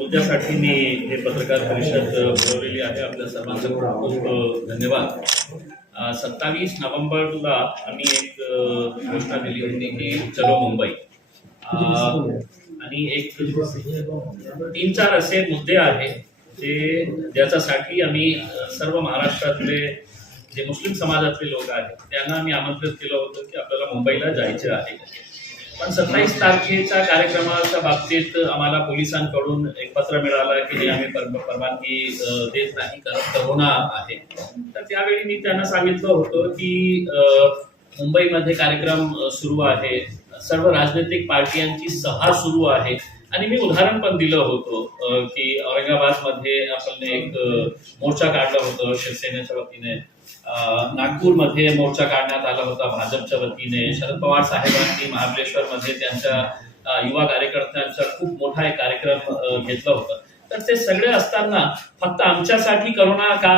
मुद्द्यासाठी मी हे पत्रकार परिषद बोलवलेली आहे. आपल्या सर्वांचा खूप खूप धन्यवाद. 27 नोव्हेंबरला आम्ही एक घोषणा दिली होती की चलो मुंबई, आणि एक 3-4 असे मुद्दे आहेत ज्याच्यासाठी आम्ही सर्व महाराष्ट्रातले जे मुस्लिम समाजातले लोक आहेत त्यांना आम्ही आमंत्रित केलं होतं की आपल्याला मुंबईला जायचे आहे. पण 27 तारखेच्या कार्यक्रमाच्या बाबतीत आम्हाला पोलिसांकडून एक पत्र मिळालं की आम्ही परवानगी देत नाही, कारण करोना आहे. तर त्यावेळी मी त्यांना सांगितलं होतं की मुंबईमध्ये कार्यक्रम सुरू आहे, सर्व राजनैतिक पार्ट्यांची सभा सुरू आहे, आणि मी उदाहरण पण दिलं होतं की औरंगाबादमध्ये आपण एक मोर्चा काढला होता शिवसेनेच्या वतीने, नागपूरमध्ये मोर्चा काढण्यात आला होता भाजपच्या वतीने, शरद पवार साहेबांनी महाबळेश्वरमध्ये त्यांच्या युवा कार्यकर्त्यांचा खूप मोठा एक कार्यक्रम घेतला होता. तर ते सगळे असताना फक्त आमच्यासाठी करोना का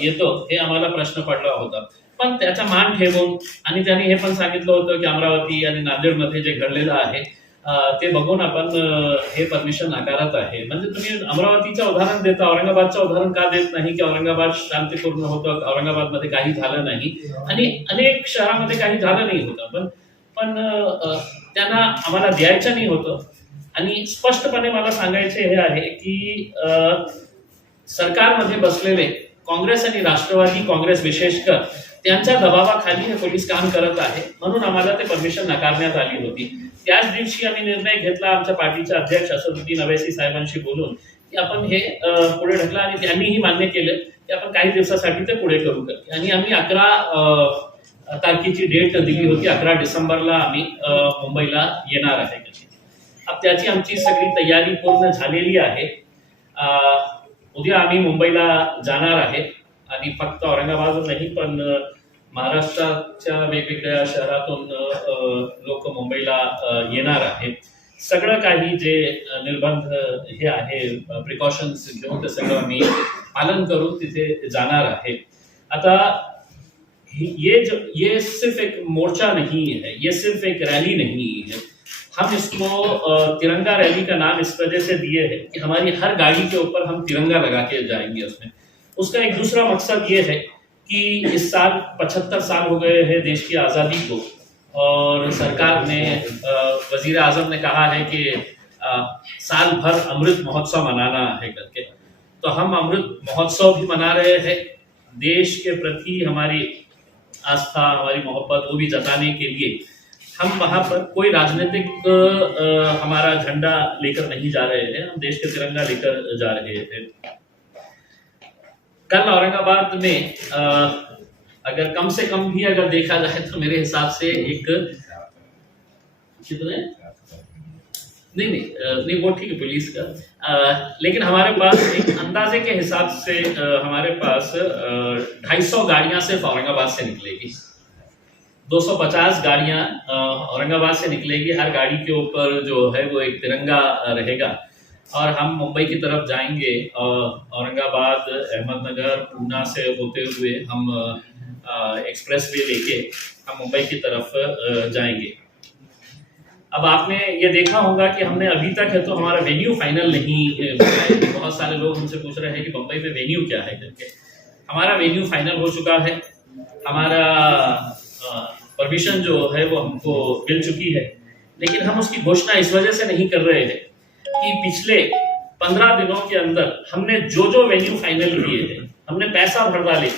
येतो हे आम्हाला प्रश्न पडला होता. पण त्याचा मान ठेवून, आणि त्यांनी हे पण सांगितलं होतं की अमरावती आणि नांदेडमध्ये जे घडलेलं आहे ते बघून आपण हे परमिशन नाकारत आहे. म्हणजे तुम्ही अमरावतीचं उदाहरण देता, औरंगाबादचं उदाहरण का देत नाही की औरंगाबाद शांतीपूर्ण होतं, औरंगाबादमध्ये काही झालं नाही, आणि अनेक शहरामध्ये काही झालं नाही होतं, पण त्यांना आम्हाला द्यायचं नाही होतं. आणि स्पष्टपणे मला सांगायचे हे आहे की सरकारमध्ये बसलेले काँग्रेस आणि राष्ट्रवादी काँग्रेस विशेषकर त्यांच्या दबावाखाली हे पोलीस काम करत आहे, म्हणून आम्हाला ते परमिशन नाकारण्यात आली होती. त्याच दिवशी आम्ही निर्णय घेतला आमच्या पार्टीचे अध्यक्ष असदुद्दीन अवैसी साहेबांशी बोलून की आपण हे पुढे ढकला, आणि त्यांनीही मान्य केलं की आपण काही दिवसासाठी ते पुढे करू. आणि आम्ही 11 तारखेची डेट दिली होती, 11 डिसेंबरला आम्ही मुंबईला येणार आहे. अब त्याची आमची सगळी तयारी पूर्ण झालेली आहे. उद्या आम्ही मुंबईला जाणार आहे, आणि फक्त औरंगाबाद नाही पण महाराष्ट्राच्या वेगवेगळ्या शहरातून लोक मुंबईला येणार आहेत. सगळं काही जे निर्बंध हे आहे, प्रिकॉशन्स घेऊन ते सगळं आम्ही पालन करून तिथे जाणार आहे. आता ये सिर्फ एक मोर्चा नहीं है, ये सिर्फ एक रैली नहीं है. हम इसको तिरंगा रैली का नाम इस वजह से दिए है कि हमारी हर गाड़ी के ऊपर हम तिरंगा लगा के जाएंगे. उसका एक दूसरा मकसद ये है कि इस साल 75 साल हो गए हैं देश की आज़ादी को, और सरकार ने वजीर आजम ने कहा है कि साल भर अमृत महोत्सव मनाना है करके. तो हम अमृत महोत्सव भी मना रहे हैं. देश के प्रति हमारी आस्था, हमारी मोहब्बत वो भी जताने के लिए हम वहाँ पर कोई राजनीतिक हमारा झंडा लेकर नहीं जा रहे हैं, हम देश के तिरंगा लेकर जा रहे हैं. कल औरंगाबाद में अगर कम से कम भी अगर देखा जाए तो मेरे हिसाब से एक कितने नहीं वो ठीक है पुलिस का, लेकिन हमारे पास एक अंदाजे के हिसाब से हमारे पास 250 गाड़ियां सिर्फ औरंगाबाद से निकलेगी. 250 गाड़ियां औरंगाबाद से निकलेगी. हर गाड़ी के ऊपर जो है वो एक तिरंगा रहेगा, और हम मुंबई की तरफ जाएंगे. औरंगाबाद, अहमदनगर, पूना से होते हुए हम एक्सप्रेस वे लेके हम मुंबई की तरफ जाएंगे. अब आपने ये देखा होगा कि हमने अभी तक है तो हमारा वेन्यू फाइनल नहीं है. बहुत सारे लोग हमसे पूछ रहे हैं कि मुंबई में वेन्यू क्या है करके. हमारा वेन्यू फाइनल हो चुका है. हमारा परमिशन जो है वो हमको मिल चुकी है, लेकिन हम उसकी घोषणा इस वजह से नहीं कर रहे हैं कि पिछले 15 दिनों के अंदर हमने जो वेन्यू फाइनल किए थे, हमने पैसा भर डाले.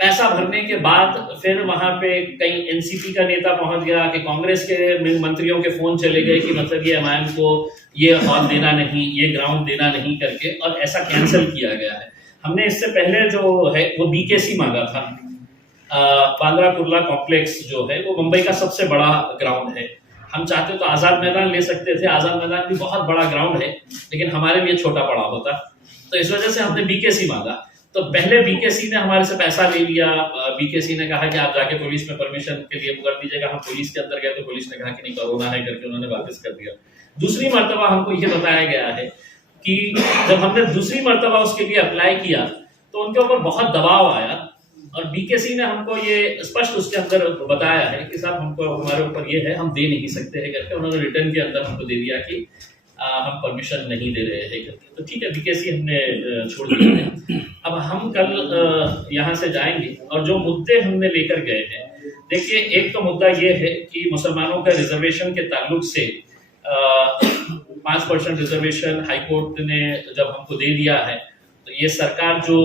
पैसा भरने के बाद फिर वहां पे कहीं एनसीपी का नेता पहुंच गया कि कांग्रेस के मंत्रियों के फोन चले गए कि मतलब ये एमआईएम को ये हॉल देना नहीं, ये ग्राउंड देना नहीं करके, और ऐसा कैंसिल किया गया है. हमने इससे पहले जो है वो बीकेसी मांगा था. बांद्रा कुर्ला कॉम्प्लेक्स जो है वो मुंबई का सबसे बड़ा ग्राउंड है. हम चाहते तो आज़ाद मैदान ले सकते थे. आज़ाद मैदान भी बहुत बड़ा ग्राउंड है, लेकिन हमारे लिए छोटा पड़ा होता, तो इस वजह से हमने बीकेसी मांगा. तो पहले बीकेसी ने हमारे से पैसा ले लिया. बीकेसी ने कहा कि आप जाके पुलिस में परमिशन के लिए कर दीजिएगा. हम पुलिस के अंदर गए तो पुलिस ने कहा कि नहीं कोरोना है करके उन्होंने वापस कर दिया. दूसरी मर्तबा हमको ये बताया गया है कि जब हमने दूसरी मर्तबा उसके लिए अप्लाई किया तो उनके ऊपर बहुत दबाव आया, और बीकेसी ने हमको ये स्पष्ट उसके अंदर बताया है कि साहब हमको हमारे ऊपर ये है, हम दे नहीं सकते हैं करके. उन्होंने रिटर्न के अंदर हमको दे दिया कि हम परमिशन नहीं दे रहे हैं करके। तो ठीक है, बीकेसी हमने छोड़ दिया है। अब हम कल यहाँ से जाएंगे और जो मुद्दे हमने लेकर गए हैं, देखिए एक तो मुद्दा ये है कि मुसलमानों का रिजर्वेशन के ताल्लुक से 5% रिजर्वेशन हाईकोर्ट ने जब हमको दे दिया है, तो ये सरकार जो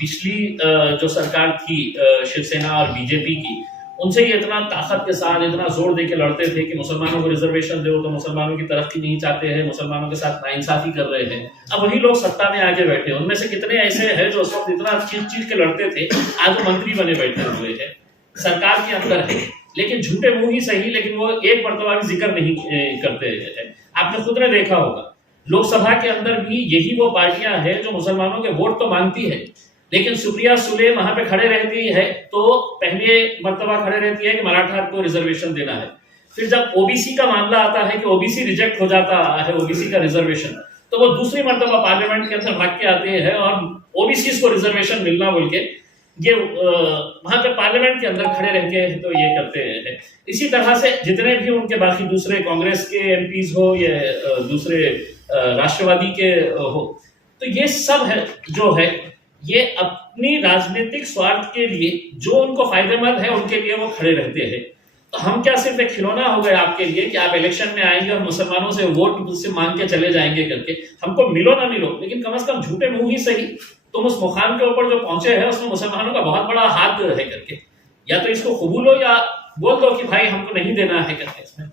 पिछली जो सरकार थी शिवसेना और बीजेपी की, उनसे ये इतना ताकत के साथ इतना जोर दे के लड़ते थे कि मुसलमानों को रिजर्वेशन दो, तो मुसलमानों की तरक्की नहीं चाहते हैं, मुसलमानों के साथ नाइंसाफी कर रहे हैं। अब वही लोग सत्ता में आके बैठे, उनमें से कितने ऐसे हैं जो उस वक्त इतना चीख के लड़ते थे, आज वो मंत्री बने बैठे हुए हैं, सरकार के अंदर है, लेकिन झूठे मुंह ही सही, लेकिन वो एक मर्तबा भी जिक्र नहीं करते हैं। आपने खुद ने देखा होगा, लोकसभा के अंदर भी यही वो पार्टियां हैं जो मुसलमानों के वोट तो मांगती है, लेकिन सुप्रिया सुले वहां पे खड़े रहती है तो पहले मर्तबा खड़े रहती है कि मराठा को रिजर्वेशन देना है। फिर जब ओबीसी का मामला आता है कि ओबीसी रिजेक्ट हो जाता है, ओबीसी का रिजर्वेशन, तो वो दूसरी मर्तबा पार्लियामेंट के अंदर भाग के आते हैं और ओबीसी को रिजर्वेशन मिलना बोल के ये वहां पे पार्लियामेंट के अंदर खड़े रह के तो ये करते हैं। इसी तरह से जितने भी उनके बाकी दूसरे कांग्रेस के एमपीज हो या दूसरे राष्ट्रवादी के हो, तो ये सब है जो है ये अपनी राजनीतिक स्वार्थ के लिए जो उनको फायदेमंद है उनके लिए वो खड़े रहते हैं। तो हम क्या सिर्फ एक खिलौना हो गए आपके लिए कि आप इलेक्शन में आएंगे और मुसलमानों से वोट से मांग के चले जाएंगे करके, हमको मिलो ना मिलो, लेकिन कम से कम झूठे मुंह ही सही तुम उस मुकाम के ऊपर जो पहुंचे हैं उसमें मुसलमानों का बहुत बड़ा हाथ है करके, या तो इसको कबूलो या बोल दो कि भाई हमको नहीं देना है करके इसमें।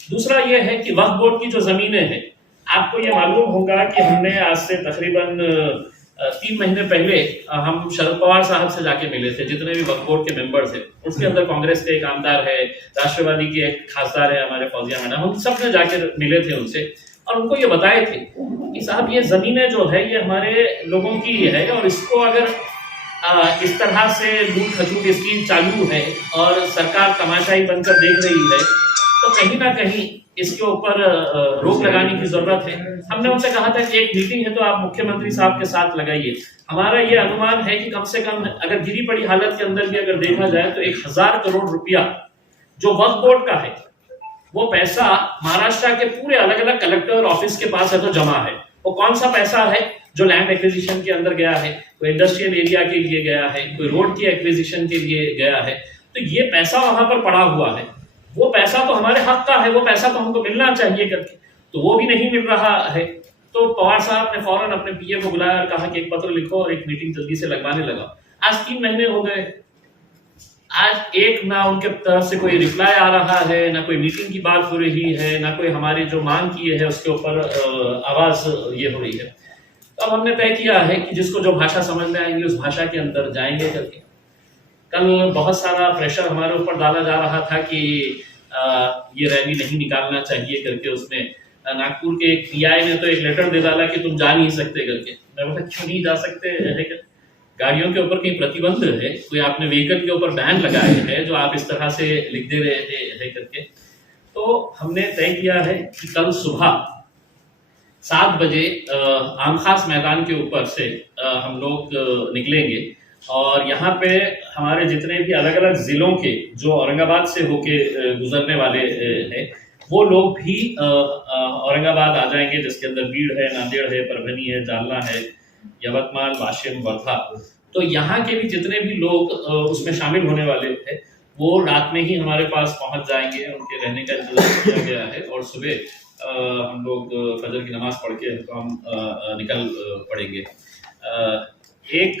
दूसरा ये है कि वक्फ बोर्ड की जो जमीनें हैं, आपको ये मालूम होगा कि हमने आज से तकरीबन 3 महीने पहले हम शरद पवार साहब से जाके मिले थे, जितने भी वक्फ बोर्ड के मेंबर्स हैं, उसके अंदर कांग्रेस के एक आमदार है, राष्ट्रवादी के एक खासदार है हमारे फौजिया मैडम, हम सब ने जाके मिले थे उनसे और उनको ये बताए थे कि साहब ये जमीनें जो है ये हमारे लोगों की है और इसको अगर इस तरह से लूट खचूट इसकी चालू है और सरकार तमाशाई बनकर देख रही है, तो कहीं ना कहीं इसके ऊपर रोक लगाने की जरूरत है। हमने उनसे कहा था कि एक मीटिंग है तो आप मुख्यमंत्री साहब के साथ लगाइए। हमारा ये अनुमान है कि कम से कम अगर गिरी पड़ी हालत के अंदर भी अगर देखा जाए तो 1000 करोड़ रुपया जो वक्फ बोर्ड का है, वो पैसा महाराष्ट्र के पूरे अलग अलग कलेक्टर ऑफिस के पास है तो जमा है। वो कौन सा पैसा है जो लैंड एक्विजिशन के अंदर गया है, कोई इंडस्ट्रियल एरिया के लिए गया है, कोई रोड की एक्विजिशन के लिए गया है, तो ये पैसा वहां पर पड़ा हुआ है। वो पैसा तो हमारे हक का है, वो पैसा तो हमको मिलना चाहिए करके, तो वो भी नहीं मिल रहा है। तो पवार साहब ने फौरन अपने पीए को बुलाया और कहा कि एक पत्र लिखो और एक मीटिंग जल्दी से लगवाने लगा। आज 3 महीने हो गए, आज एक ना उनके तरफ से कोई रिप्लाई आ रहा है, ना कोई मीटिंग की बात हो रही है, ना कोई हमारी जो मांग की है उसके ऊपर आवाज ये हो रही है। तो अब हमने तय किया है कि जिसको जो भाषा समझ में आएंगी उस भाषा के अंदर जाएंगे करके। कल बहुत सारा प्रेशर हमारे ऊपर डाला जा रहा था कि ये रैली नहीं निकालना चाहिए करके, उसमें नागपुर के एक पीआई ने तो एक लेटर दे डाला कि तुम जा नहीं सकते करके। मैं बोला क्यों नहीं जा सकते है, गाड़ियों के ऊपर कहीं प्रतिबंध है, कोई आपने व्हीकल के ऊपर बैन लगाए हैं जो आप इस तरह से लिख दे रहे हैं करके। तो हमने तय किया है कि कल सुबह 7 बजे आमखास मैदान के ऊपर से हम लोग निकलेंगे और यहाँ पे हमारे जितने भी अलग अलग जिलों के जो औरंगाबाद से होके गुजरने वाले हैं वो लोग भी औरंगाबाद आ जाएंगे, जिसके अंदर बीड़ है, नांदेड़ है, परभनी है, जालना है, यवतमाल, वाशिम, वर्धा। तो यहाँ के भी जितने भी लोग उसमें शामिल होने वाले हैं वो रात में ही हमारे पास पहुंच जाएंगे, उनके रहने का इंतजाम किया गया है और सुबह हम लोग फजर की नमाज पढ़ के तो हम निकल पड़ेंगे। एक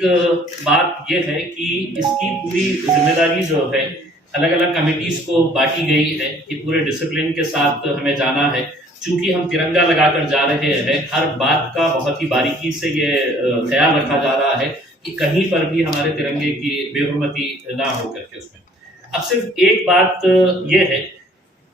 बात यह है कि इसकी पूरी जिम्मेदारी जो है अलग अलग कमिटीज को बांटी गई है कि पूरे डिसिप्लिन के साथ हमें जाना है। चूंकि हम तिरंगा लगाकर जा रहे हैं, हर बात का बहुत ही बारीकी से ये ख्याल रखा जा रहा है कि कहीं पर भी हमारे तिरंगे की बेहुरमती ना हो करके उसमें। अब सिर्फ एक बात ये है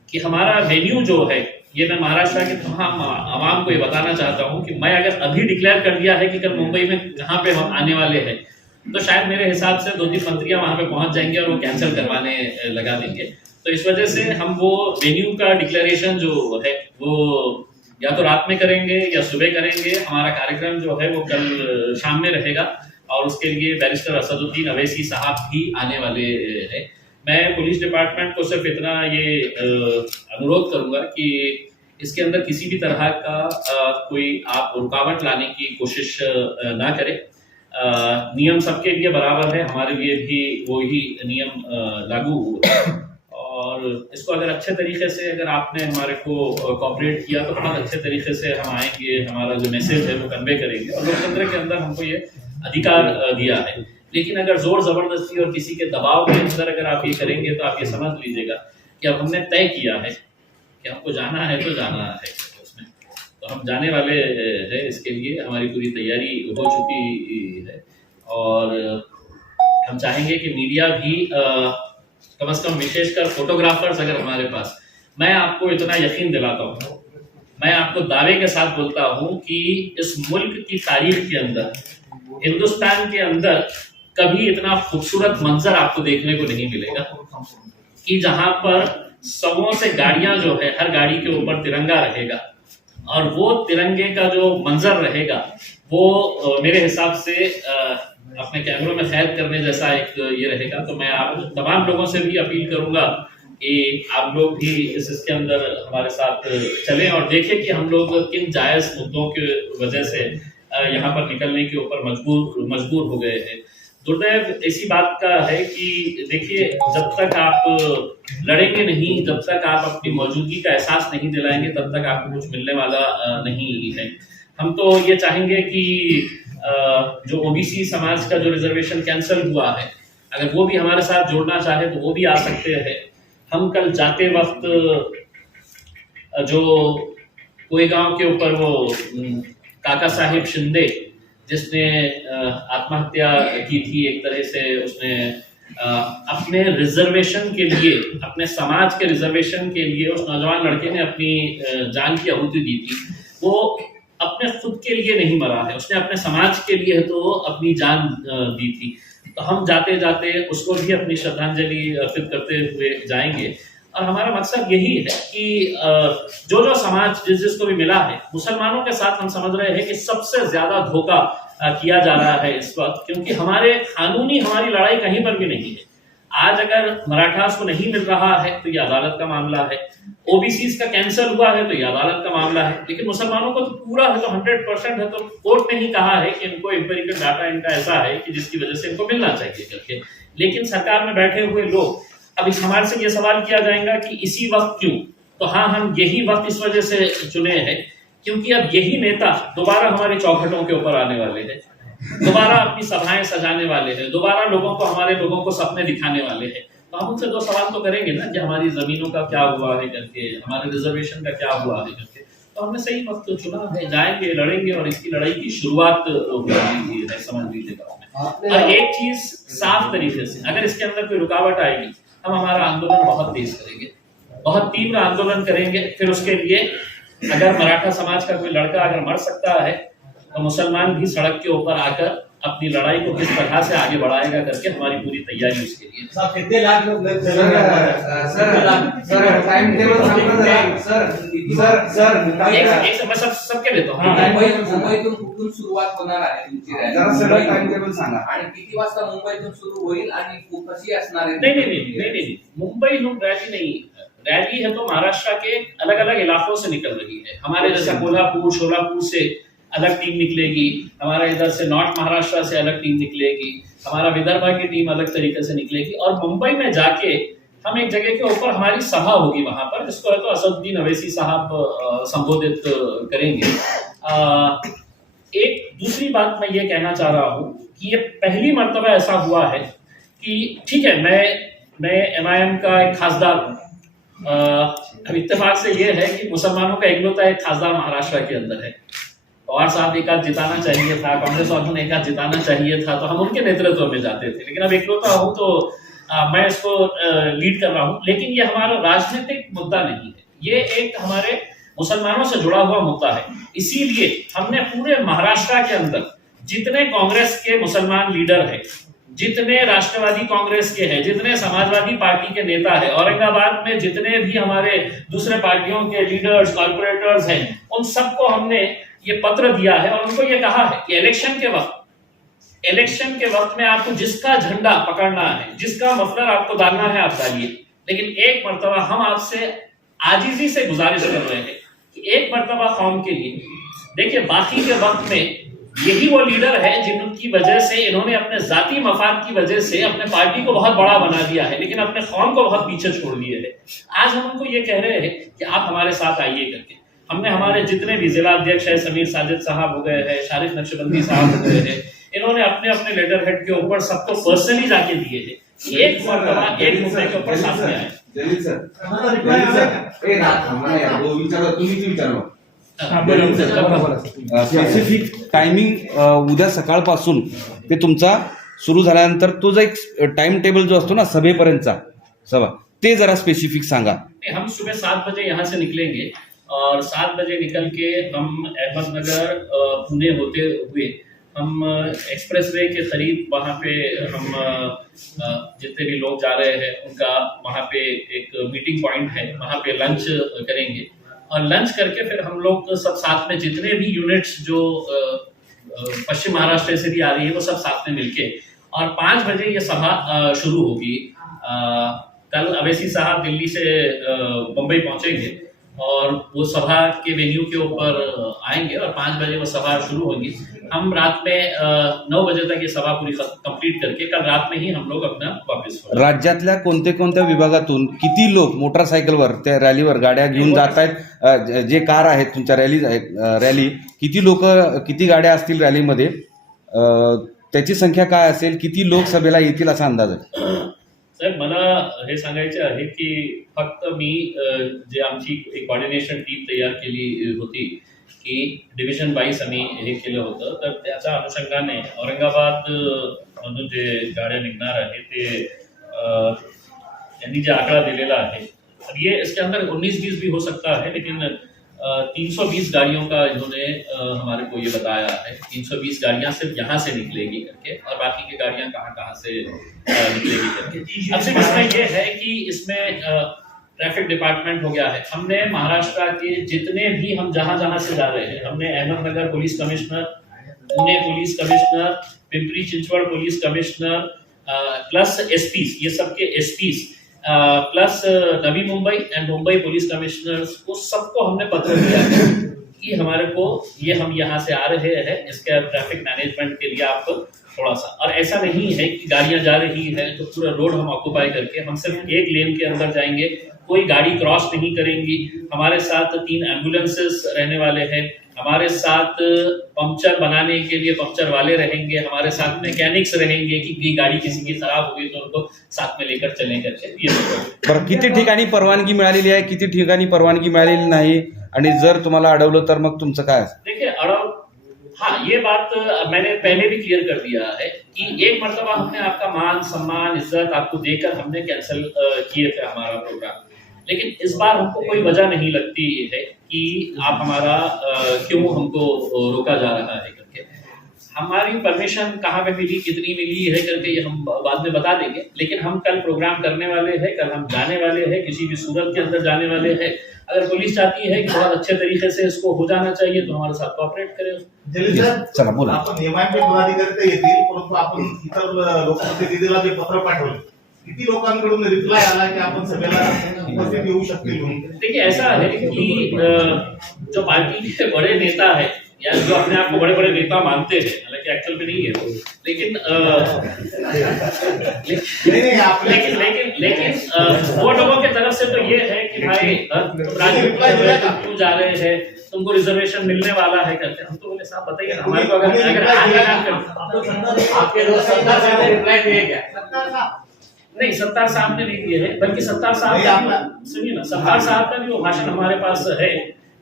कि हमारा वेन्यू जो है, ये मैं महाराष्ट्र के तमाम आवाम को ये बताना चाहता हूँ कि मैं अगर अभी डिक्लेयर कर दिया है कि कल मुंबई में जहाँ पे हम आने वाले हैं, तो शायद मेरे हिसाब से 2-3 मंत्रियां वहां पे पहुंच जाएंगे और वो कैंसिल करवाने लगा देंगे। तो इस वजह से हम वो वेन्यू का डिक्लेरेशन जो है वो या तो रात में करेंगे या सुबह करेंगे। हमारा कार्यक्रम जो है वो कल शाम में रहेगा और उसके लिए बैरिस्टर असदुद्दीन अवैसी साहब भी आने वाले हैं। मैं पुलिस डिपार्टमेंट को सिर्फ इतना ये अनुरोध करूंगा कि इसके अंदर किसी भी तरह का कोई आप रुकावट लाने की कोशिश ना करें। नियम सबके लिए बराबर है, हमारे लिए भी वही नियम लागू हुए और इसको अगर अच्छे तरीके से अगर आपने हमारे को कोऑपरेट किया तो बहुत अच्छे तरीके से हम आएंगे, हमारा जो मैसेज है वो कन्वे करेंगे और लोकतंत्र के अंदर हमको ये अधिकार दिया है। लेकिन अगर जोर जबरदस्ती और किसी के दबाव के अंदर अगर आप ये करेंगे तो आप ये समझ लीजिएगा कि अब हमने तय किया है कि हमको जाना है तो जाना है उसमें, तो हम जाने वाले हैं। इसके लिए हमारी पूरी तैयारी हो चुकी है और हम चाहेंगे कि मीडिया भी कम से कम विशेषकर फोटोग्राफर्स अगर हमारे पास, मैं आपको इतना यकीन दिलाता हूँ, मैं आपको दावे के साथ बोलता हूँ कि इस मुल्क की तारीख के अंदर, हिंदुस्तान के अंदर कभी इतना खूबसूरत मंजर आपको देखने को नहीं मिलेगा कि जहां पर सौों से गाड़ियां जो है, हर गाड़ी के ऊपर तिरंगा रहेगा और वो तिरंगे का जो मंजर रहेगा वो मेरे हिसाब से अपने कैमरों में कैद करने जैसा एक ये रहेगा। तो मैं आप तमाम लोगों से भी अपील करूंगा कि आप लोग भी इसके अंदर हमारे साथ चलें और देखें कि हम लोग किन जायज मुद्दों की वजह से यहाँ पर निकलने के ऊपर मजबूर हो गए हैं। दुर्दैव ऐसी बात का है कि देखिए, जब तक आप लड़ेंगे नहीं, जब तक आप अपनी मौजूदगी का एहसास नहीं दिलाएंगे, तब तक आपको कुछ मिलने वाला नहीं है। हम तो ये चाहेंगे कि जो ओबीसी समाज का जो रिजर्वेशन कैंसिल हुआ है, अगर वो भी हमारे साथ जोड़ना चाहे तो वो भी आ सकते हैं। हम कल जाते वक्त जो कोई-गांव के ऊपर वो काका साहिब शिंदे जिसने आत्महत्या की थी, एक तरह से उसने अपने रिजर्वेशन के लिए, अपने समाज के रिजर्वेशन के लिए उस नौजवान लड़के ने अपनी जान की आहुति दी थी। वो अपने खुद के लिए नहीं मरा है, उसने अपने समाज के लिए तो अपनी जान दी थी। तो हम जाते जाते उसको भी अपनी श्रद्धांजलि अर्पित करते हुए जाएंगे और हमारा मकसद यही है कि जो जो समाज जिसको भी मिला है, मुसलमानों के साथ हम समझ रहे हैं कि सबसे ज्यादा धोखा किया जा रहा है इस वक्त, क्योंकि हमारे कानूनी हमारी लड़ाई कहीं पर भी नहीं है। आज अगर मराठास को नहीं मिल रहा है तो ये अदालत का मामला है, ओबीसी का कैंसिल हुआ है तो ये अदालत का मामला है, लेकिन मुसलमानों को तो पूरा है, तो 100% है। तो कोर्ट ने ही कहा है कि इनको एम्पिरिकल डाटा इनका ऐसा है कि जिसकी वजह से इनको मिलना चाहिए करके। लेकिन सरकार में बैठे हुए लोग, अब इस हमारे से ये सवाल किया जाएगा कि इसी वक्त क्यों, तो हाँ, हम यही वक्त इस वजह से चुने हैं क्योंकि अब यही नेता दोबारा हमारे चौखटों के ऊपर आने वाले हैं, दोबारा अपनी सभाएं सजाने वाले हैं, दोबारा हमारे लोगों को सपने दिखाने वाले हैं। तो हम उनसे दो सवाल तो करेंगे ना कि हमारी जमीनों का क्या हुआ है करके, हमारे रिजर्वेशन का क्या हुआ है करके। तो हमने सही वक्त चुना है, जाएंगे, लड़ेंगे और इसकी लड़ाई की शुरुआत है, समझ लीजिएगा। और एक चीज साफ तरीके से, अगर इसके अंदर कोई रुकावट आएगी, हम हमारा आंदोलन बहुत तेज करेंगे, बहुत तीव्र आंदोलन करेंगे। फिर उसके लिए अगर मराठा समाज का कोई लड़का अगर मर सकता है तो मुसलमान भी सड़क के ऊपर आकर अपनी लड़ाई को किस तरह से आगे बढ़ाएगा करके हमारी पूरी तैयारी उसके लिए। कितने लाख लोग मैं सबके देता हूँ। मुंबईतून कुठून सुरुवात होणार आहे तुमची आणि किती वाजता मुंबईतून सुरू होईल आणि कशी असणार आहे? नहीं, मुंबई रैली नहीं, रैली है तो महाराष्ट्र के अलग अलग इलाकों से निकल रही है। हमारे जैसे कोल्हापुर, शोलापुर से अलग टीम निकलेगी, हमारा इधर से नॉर्थ महाराष्ट्र से अलग टीम निकलेगी, हमारा विदर्भ की टीम अलग तरीके से निकलेगी और मुंबई में जाके हम एक जगह के ऊपर हमारी सभा होगी वहां पर, जिसको है तो असदुद्दीन अवैसी साहब संबोधित करेंगे। एक दूसरी बात मैं ये कहना चाह रहा हूँ कि ये पहली मर्तबा ऐसा हुआ है कि ठीक है, मैं MIM का एक खासदार हूँ। अब इत्तेफाक से ये है कि मुसलमानों का इकलौता एक खासदार महाराष्ट्र के अंदर है। पवार साहब एक आध जिताना चाहिए था, कांग्रेस वालों ने एक आध जिताना चाहिए था, तो हम उनके नेतृत्व में जाते थे। लेकिन अब इकलौता हूँ तो मैं इसको लीड कर रहा हूँ। लेकिन ये हमारा राजनीतिक मुद्दा नहीं है, ये एक हमारे मुसलमानों से जुड़ा हुआ मुद्दा है। इसीलिए हमने पूरे महाराष्ट्र के अंदर जितने कांग्रेस के मुसलमान लीडर हैं, जितने राष्ट्रवादी कांग्रेस के हैं, जितने समाजवादी पार्टी के नेता हैं, औरंगाबाद में जितने भी हमारे दूसरे पार्टियों के लीडर्स, कॉर्पोरेटर्स हैं, उन सबको हमने ये पत्र दिया है और उनको ये कहा है कि इलेक्शन के वक्त में आपको जिसका झंडा पकड़ना है, जिसका मफलर आपको डालना है, आप डालिए। लेकिन एक मर्तबा हम आपसे आजीजी से गुजारिश कर रहे हैं कि एक मर्तबा कौम के लिए, देखिए बाकी के वक्त में यही वो लीडर है जिनकी वजह से इन्होंने अपने जाती मफाद की वजह से अपने पार्टी को बहुत बड़ा बना दिया है, लेकिन अपने कौम को बहुत पीछे छोड़ दिए है। आज हम उनको ये कह रहे हैं कि आप हमारे साथ आइए करके। हमने हमारे जितने भी जिला अध्यक्ष है, समीर साजिद साहब हो गए हैं, शारिफ नक्शबंदी साहब हो गए हैं, इन्होंने अपने अपने लेटर हेड के ऊपर सबको पर्सनली जाके दिए हैं। एक मर्तबा एक मुद्दे के ऊपर साथ में आए। जलील सर, स्पेसिफिक टायमिंग उद्या सकाळपासून ते तुमचा सुरू झाल्यानंतर तो जो एक टाइम टेबल जो असतो ना सभेपर्यंतचा सभा, ते जरा स्पेसिफिक सांगा। हम सुबह 7 बजे यहाँ से निकलेंगे और 7 बजे निकल के हम अहमदनगर पुणे होते हुए हम एक्सप्रेसवे के करीब वहाँ पे हम जितने भी लोग जा रहे हैं उनका वहाँ पे एक मीटिंग पॉइंट है, वहाँ पे लंच करेंगे और लंच करके फिर हम लोग सब साथ में जितने भी यूनिट्स जो पश्चिम महाराष्ट्र से भी आ रही है वो सब साथ में मिलके और 5 बजे ये सभा शुरू होगी। कल अवैसी साहब दिल्ली से मुंबई पहुंचेंगे और वो सभा के वेन्यू के ऊपर आएंगे और 5 बजे वो सभा शुरू होगी। हम रात में 9 बजे तक ये सभा पूरी कंप्लीट करके कल रात में ही हम लोग अपना वापस। राज्यातल्या कोणत्या कोणत्या विभागातून किती लोक मोटरसायकलवर त्या रॅलीवर गाड्या घेऊन जात आहेत? जे कार आहेत तुमच्या रॅली किती लोक, किती गाड्या असतील रॅलीमध्ये, त्याची संख्या काय असेल, किती लोक सभेला येतील असा अंदाज आहे? साहेब मला हे सांगायचे आहे की फक्त मी जे आमची एक कोऑर्डिनेशन टीम तयार केली होती की डिव्हिजन वाईज आम्ही हे केलं होतं, तर त्याच्या अनुषंगाने औरंगाबाद मधून जे गाड्या निघणार आहे ते यांनी जे आंकड़ा दिलेला है, अब ये इसके अंदर 19-20 भी हो सकता है, लेकिन 320 गाड़ियों का इन्होंने हमारे को ये बताया है। 320 गाड़ियां सिर्फ यहाँ से निकलेगी करके और बाकी की गाड़ियां कहाँ से निकलेगी करके। अब सिर्फ इसमें ये है कि इसमें ट्रैफिक डिपार्टमेंट हो गया है। हमने महाराष्ट्र के जितने भी हम जहाँ से जा रहे हैं, हमने Ahmednagar police commissioner, Pune police commissioner, Pimpri Chinchwad police commissioner plus SPs, ये सबके SPs plus Navi Mumbai and Mumbai police commissioners को सबको हमने पत्र दिया है कि हमारे को ये हम यहाँ से आ रहे हैं, इसके ट्रैफिक मैनेजमेंट के लिए आप थोड़ा सा, और ऐसा नहीं है कि गाड़ियां जा रही है तो पूरा रोड हम ऑक्युपाई करके हम सिर्फ एक लेन के अंदर जाएंगे, कोई गाड़ी क्रॉस नहीं करेंगी। हमारे साथ 3 एम्बुलेंसेस रहने वाले हैं, हमारे साथ पंक्चर बनाने के लिए पंक्चर वाले रहेंगे, हमारे साथ मैकेनिक्स रहेंगे कि गाड़ी किसी की खराब हो गई तो उनको साथ में लेकर चलें करके। बरं, किती ठिकाणी परवानगी मिळालेली आहे, किती ठिकाणी परवानगी मिळालेली नाही, आणि जर तुम्हाला अडवलं तर मग तुमचं काय असेल? देखिए हाँ, ये बात मैंने पहले भी क्लियर कर दिया है कि एक मर्तबा हमने आपका मान सम्मान इज्जत आपको देकर हमने कैंसिल किए थे हमारा प्रोग्राम, लेकिन इस बार हमको कोई वजह नहीं लगती है कि आप हमारा क्यों हमको रोका जा रहा है करके। हमारी परमिशन कहाँ पे मिली, कितनी मिली है करके ये हम बाद में बता देंगे, लेकिन हम कल प्रोग्राम करने वाले हैं, कल हम जाने वाले हैं, किसी भी सूरत के अंदर जाने वाले हैं। अगर पुलिस चाहती है कि बहुत अच्छे तरीके से इसको हो जाना चाहिए तो हमारे साथ कोऑपरेट करें। चला बोला। आपण नियमांचे पदाधिकारी तर येतील, परंतु आपण इतर लोकप्रतिनिधीला जे पत्र पाठवले, किती लोकांकडून रिप्लाय आला की आपण सभेला उपस्थित येऊ शकतील म्हणून? देखिए ऐसा है कि जो पार्टी के बड़े नेता है या जो अपने आप को बड़े बड़े नेता मानते हैं, हालांकि एक्चुअल में नहीं है वो, लेकिन वो लोगों की तरफ से तो ये है कि भाई क्यों जा रहे हैं, तुमको रिजर्वेशन मिलने वाला है करके। हम तो बोले साहब बताइए ना, हमारे को नहीं, सत्तार साहब ने नहीं दिए हैं, बल्कि सत्तार साहब सुनिए ना, सत्तार साहब का भी वो भाषण हमारे पास है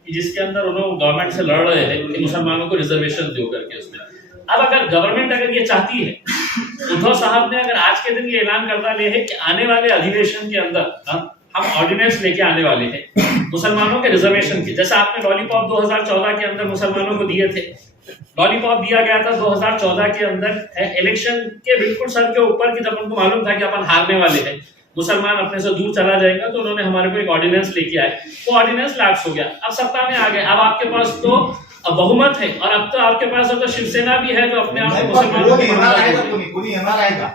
कि जिसके अंदर उन्होंने गवर्नमेंट से लड़ रहे हैं कि मुसलमानों को रिजर्वेशन दो करके उसमें। अब अगर गवर्नमेंट अगर ये चाहती है, उद्धव साहब ने अगर आज के दिन ये ऐलान कर डाले है कि आने वाले अधिवेशन के अंदर हम ऑर्डिनेंस लेके आने वाले हैं मुसलमानों के रिजर्वेशन की, जैसा आपने लॉलीपॉप 2014 के अंदर मुसलमानों को दिए थे, लॉलीपॉप दिया गया था 2014 के अंदर इलेक्शन के बिल्कुल सर के ऊपर कि जब उनको मालूम था कि अपन हारने वाले हैं, मुसलमान अपने से दूर चला जाएगा, तो उन्होंने हमारे को एक ऑर्डिनेंस लेके आए, वो ऑर्डिनेंस लैप्स हो गया। अब सत्ता में आ गए, अब आपके पास तो बहुमत है और अब तो आपके पास तो शिवसेना भी है जो अपने आप को मुसलमानों कोणी येणार आहे का?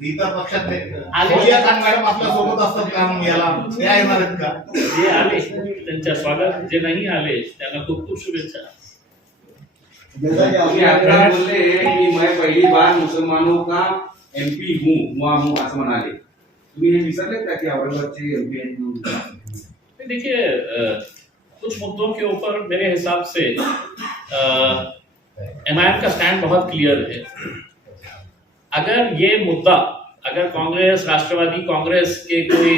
इतर पक्षात आले. फौजिया खान मॅडम आपल्या सोबत असतात का मग याला त्या येणार आहेत का? जे आले त्यांच्या स्वागत, जे नाही आले त्यांना खूप खूप शुभेच्छा. जैसा कि अभी आप बोले कि मैं पहली बार मुसलमानों का एमपी हूँ असं म्हणाले, तुम्ही हे विसरले का की औरंगाबादचे एमपी आहेत? देखिए कुछ मुद्दों के ऊपर मेरे हिसाब से एमआईएम का स्टैंड बहुत क्लियर है. अगर ये मुद्दा, अगर कांग्रेस, राष्ट्रवादी कांग्रेस के कोई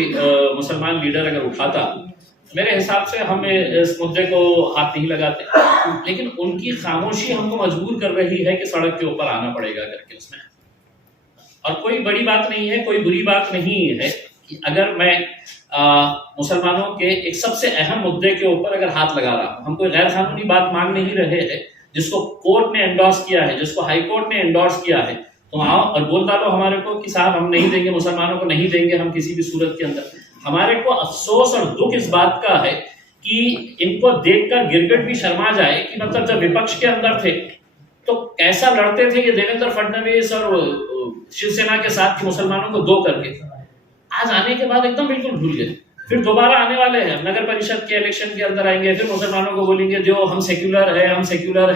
मुसलमान लीडर अगर उठाता, मेरे हिसाब से हम इस मुद्दे को हाथ नहीं लगाते. लेकिन उनकी खामोशी हमको मजबूर कर रही है कि सड़क के ऊपर आना पड़ेगा करके उसमें. और कोई बड़ी बात नहीं है, कोई बुरी बात नहीं है कि अगर मैं मुसलमानों के एक सबसे अहम मुद्दे के ऊपर अगर हाथ लगा रहा हूं. हम कोई गैर कानूनी बात मांग नहीं रहे हैं, जिसको कोर्ट ने एंडोर्स किया है, जिसको हाई कोर्ट ने एंडोर्स किया है, तो आओ और बोल डालो हमारे को कि साहब हम नहीं देंगे, मुसलमानों को नहीं देंगे हम किसी भी सूरत के अंदर. हमारे को अफसोस और दुख इस बात का है कि इनको देखकर गिरगिट भी शर्मा जाए कि मतलब जब विपक्ष के अंदर थे तो कैसा लड़ते थे कि देवेंद्र फडणवीस और शिवसेना के साथ कि मुसलमानों को दो करके. आज आने के बाद एकदम बिल्कुल भूल गए. फिर दोबारा आने वाले हैं, नगर परिषद के इलेक्शन के अंदर आएंगे, फिर मुसलमानों को बोलेंगे जो हम सेक्युलर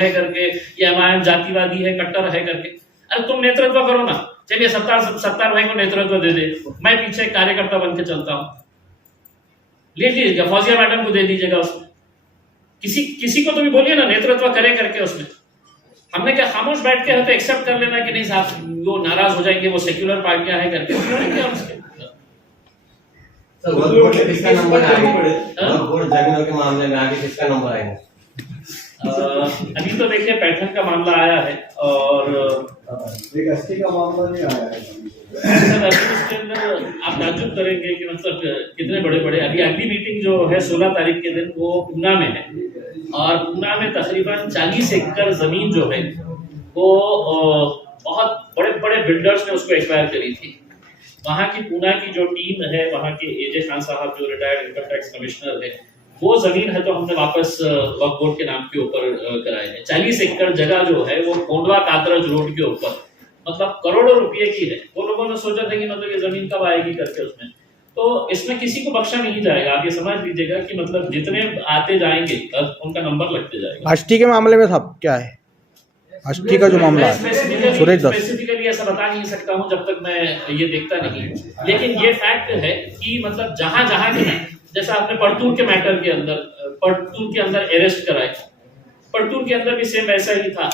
है करके, ये एमआईएम जातिवादी है, कट्टर है करके. अरे तुम नेतृत्व करो ना. चलिए सत्तार भाई को नेतृत्व दे दे, मैं पीछे कार्यकर्ता बन के चलता हूं. ले लीजिएगा, फौजिया मैडम को दे दीजिएगा उसमें. किसी को तो भी बोलिए ना नेतृत्व करे करके उसमें. हमने क्या खामोश बैठ के हमें एक्सेप्ट कर लेना कि नहीं साहब वो नाराज हो जाएंगे, वो सेक्युलर पार्टियां हैं करके. क्या उसके किसका नंबर आएगा? वोट जमीनों के मामले में आगे किसका नंबर आएगा? अभी तो देखिए पैठन का मामला आया है और एक एसटी का मामला नहीं आया है. सर अभी उसके अंदर आप ताज्जुब करेंगे कि मतलब कितने बड़े बड़े. अभी अगली मीटिंग जो है 16 तारीख के दिन वो पूना में है और पूना में तकरीबन 40 एकड़ जमीन जो है वो बहुत बड़े बड़े बिल्डर्स ने उसको एक्वायर करी थी. वहाँ की पूना की जो टीम है, वहाँ के एजे खान साहब जो रिटायर्ड इनकम टैक्स कमिश्नर है, वो जमीन है तो हमने वापस वक्फ बोर्ड के नाम के ऊपर कराए है. 40 एकड़ जगह जो है वो कोंडवा कातरज रोड के ऊपर मतलब करोड़ों रुपए की है. वो लोगों ने सोचा था कि मतलब ये जमीन कब आएगी करके उसमें. तो इसमें किसी को बख्शा नहीं जाएगा. आप ये समझ लीजिएगा कि मतलब जितने आते जाएंगे उनका नंबर लगते जाएगा. आष्टी के मामले में साहब क्या है? आष्टी का जो मामला है सुरेश दत्त, स्पेसिफिकली ऐसा बता नहीं सकता हूं जब तक मैं ये देखता नहीं. लेकिन ये फैक्ट है कि मतलब जहां जहां जैसा आपने परतूर के मैटर के अंदर, परतूर के अंदर अरेस्ट कराए, परतूर के अंदर भी सेम वैसा ही था.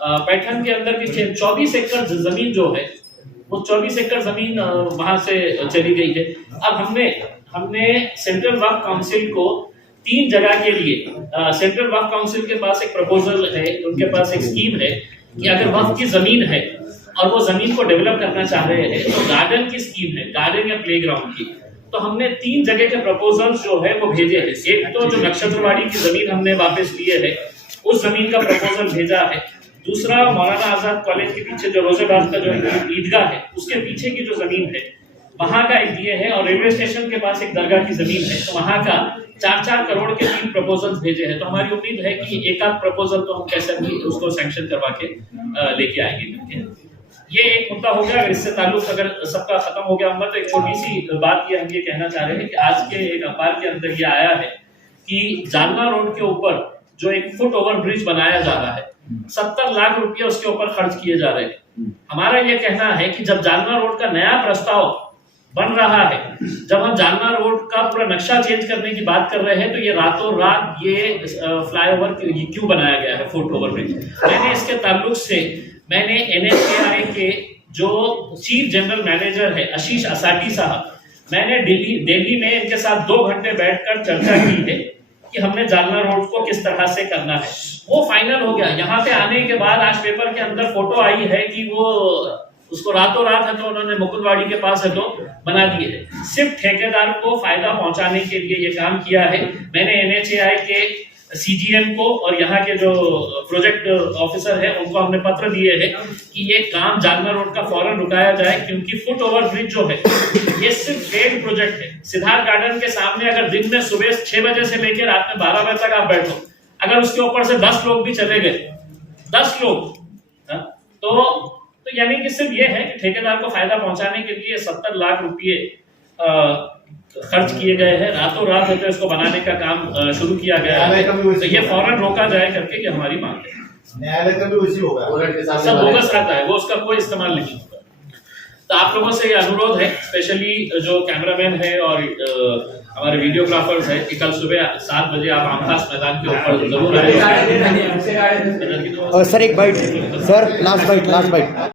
पैठन के अंदर भी 24 एकड़ जमीन जो है वो 24 एकड़ जमीन वहां से चली गई है. अब हमने सेंट्रल वक्फ काउंसिल को 3 जगह के लिए, सेंट्रल वक्फ काउंसिल के पास एक प्रपोजल है, उनके पास एक स्कीम है कि अगर वक्फ की जमीन है और वो जमीन को डेवलप करना चाह रहे हैं तो गार्डन की स्कीम है, गार्डन या प्लेग्राउंड की. तो हमने 3 जगह के प्रपोजल्स जो है वो भेजे हैं. एक तो जो नक्षत्रवाड़ी की जमीन हमने वापस लिए है उस जमीन का प्रपोजल भेजा है. दूसरा मौलाना आजाद कॉलेज के पीछे जो रोजेबाग का जो ईदगाह है उसके पीछे की जो जमीन है वहां का एक दिए है और रेलवे स्टेशन के पास एक दरगाह की जमीन है. तो वहां का 4-4 करोड़ के 3 प्रपोजल्स भेजे हैं. तो हमारी उम्मीद है कि एक आध प्रपोजल तो हम कैसे भी उसको सैंक्शन करवा के लेके आएंगे. ये एक मुद्दा हो गया. अगर इससे ताल्लुक अगर सबका खत्म हो गया होगा तो एक छोटी सी बात ये हम ये कहना चाह रहे हैं कि आज के एक अखबार के अंदर ये आया है कि जालना रोड के ऊपर जो एक फुट ओवर ब्रिज बनाया जा रहा है 70 लाख रुपए उसके ऊपर खर्च किए जा रहे हैं. हमारा ये कहना है कि जब जालना रोड का नया प्रस्ताव बन रहा है, जब हम जालना रोड का पूरा नक्शा चेंज करने की बात कर रहे हैं तो ये रातों रात ये फ्लाईओवर क्यों बनाया गया है, फुट ओवर ब्रिज. मैंने इसके ताल्लुक से मैंने NHAI के जो चीफ जनरल मैनेजर है आशीष असाटी साहब, मैंने दिल्ली में इनके साथ 2 घंटे बैठकर चर्चा की है कि हमने जालना रोड को किस तरह से करना है. वो फाइनल हो गया. यहाँ पे आने के बाद आज पेपर के अंदर फोटो आई है कि वो उसको रातों रात है तो उन्होंने मुकुंदवाड़ी के पास है तो बना दिए है. सिर्फ ठेकेदार को फायदा पहुंचाने के लिए ये काम किया है. मैंने NHAI के CGM को और यहाँ के जो प्रोजेक्ट ऑफिसर है उनको हमने पत्र दिए हैं कि ये काम जालना रोड का फौरन रुकाया जाए, क्योंकि फुट ओवर ब्रिज जो है ये सिर्फ फेड प्रोजेक्ट है. सिद्धार्थ गार्डन के सामने अगर दिन में सुबह 6 बजे से लेकर रात में 12 बजे तक आप बैठो, अगर उसके ऊपर से 10 लोग भी चले गए, 10 लोग, तो तो यानी कि सिर्फ ये है कि ठेकेदार को फायदा पहुंचाने के लिए 70 लाख रुपए खर्च किए गए हैं, रातों रात होते इसको बनाने का काम शुरू किया गया है, तो ये फौरन रोका जाए करके ये हमारी मांग है। न्यायालय का भी उसी होगा, कोर्ट के सामने सब बनाए। बोगस आता है, वो उसका कोई इस्तेमाल नहीं होगा। तो आप लोगों से ये अनुरोध है, स्पेशली जो कैमरामैन है और हमारे वीडियोग्राफर्स है, कि कल सुबह 7 बजे आप आमखास मैदान के ऊपर जरूर आए। सर एक बाइट, सर लास्ट बाइट